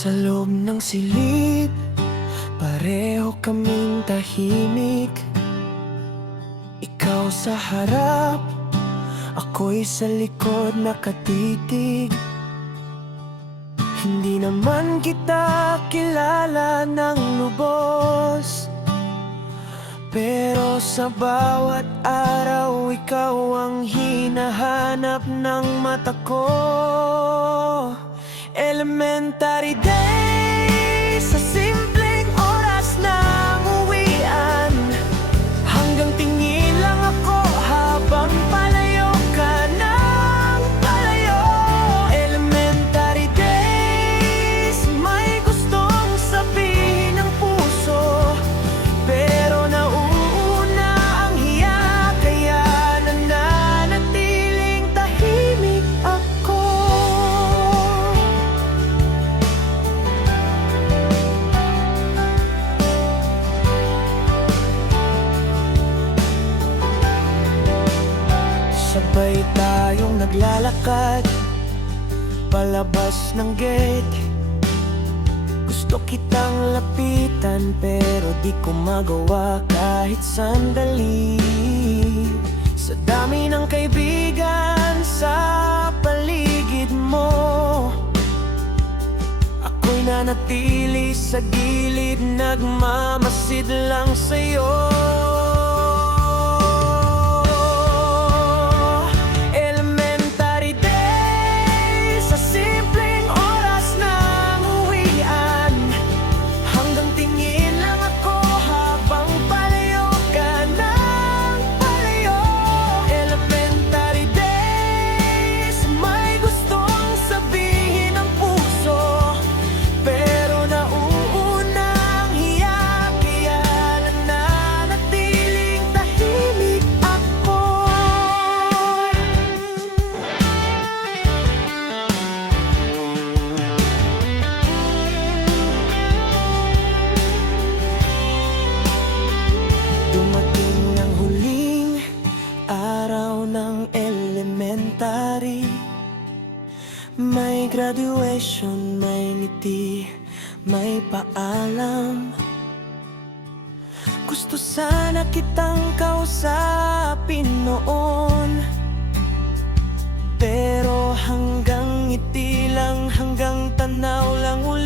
Sa loob ng silid, pareho kaming tahimik. Ikaw sa harap, ako'y sa likod nakatitig. Hindi naman kita kilala ng lubos, pero sa bawat araw ikaw ang hinahanap ng mata ko. Elementary days, sa simpleng oras ng uwian, hanggang tingin lang ako habang palayo ka ng palayo. Elementary days, may gustong sabihin ng puso, pero nauuna ang hiya, kaya nananatiling tahimik ako. Sabay tayong naglalakad palabas ng gate. Gusto kitang lapitan pero di ko magawa kahit sandali. Sa dami ng kaibigan sa paligid mo, ako'y nanatili sa gilid, nagmamasid lang sa'yo. Elementary days, sa simpleng oras ng uwian, hanggang tingin lang ako habang palayo ka ng palayo. Elementary days, may gustong sabihin ng puso, pero nauuna ang hiya, kaya nananatiling tahimik ako. Dumating ang huling araw ng elementary. May graduation, may ngiti, may paalam. Gusto sana kitang kausapin noon, pero hanggang ngiti lang, hanggang tanaw lang ulit.